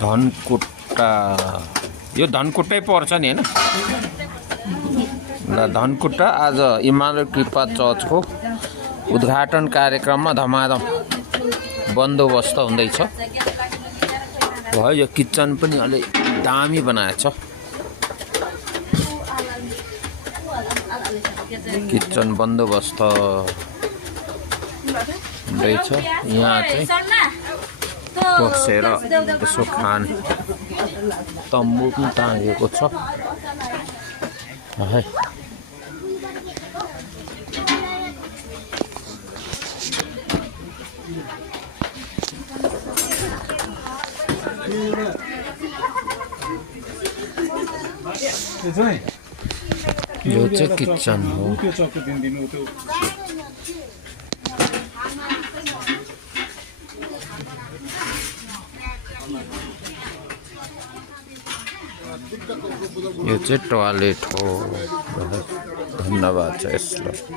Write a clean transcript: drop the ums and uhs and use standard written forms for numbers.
धनकुट्टा यो धनकुट्टै पर्छ नि हैन ल धनकुट्टा आज इमानुएल कृपा चर्चको उद्घाटन कार्यक्रममा धमाधम बन्दोबस्त हुँदैछ भयो यो किचन पनि अलि दामी बनाएको छ किचन बन्दोबस्त हुँदैछ यहाँ चाहिँ बसेर यसो खाने तम्बु पनि टाँगेको छ है यो चाहिँ किचन हो यो चाहिँ टोयलेट हो धन्यवाद छ यसलाई